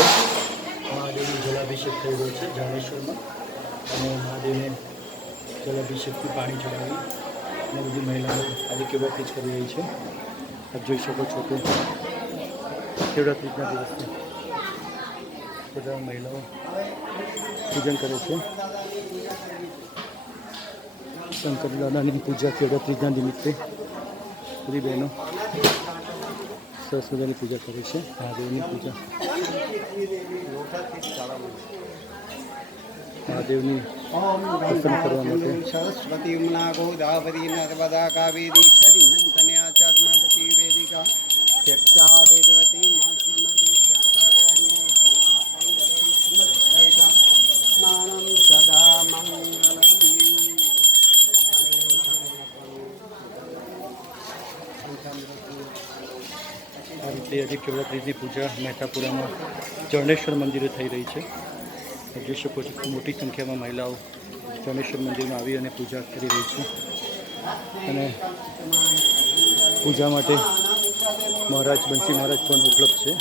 છે. મહાદેવનો જલાભિષેક થઈ રહ્યો છે જાણેશ્વરમાં અને મહાદેવને જલાભિષેકથી પાણી ચડાવી અને બધી મહિલાઓ આજે કેવા તીજ કરી રહી છે. આપ જોઈ શકો છો કે કેવડા તીજના દિવસે બધા મહિલાઓ પૂજન કરે છે. શંકર દાદાની પૂજા કેવડા ત્રીજના નિમિત્તે બધી બહેનો સરસ મજાની પૂજા કરે છે. મહાદેવની પૂજા મહાદેવની પ્રસન્ન કરવા માટે સરસ્વતી ઉમના ગોદાવરી નર્મદા કાવેરી છરિમંતન્યા ચાત્માવતી વેદિકા ક્ષેત્રા વેદવતી માસનદી આ રીતે આજે કેવડા પૂજા મહેતાપુરામાં ચરણેશ્વર મંદિરે થઈ રહી છે. જોઈ શકો છો મોટી સંખ્યામાં મહિલાઓ ચરણેશ્વર મંદિરમાં આવી અને પૂજા કરી રહી છે. અને પૂજા માટે મહારાજ બંસી મહારાજ પણ ઉપલબ્ધ છે.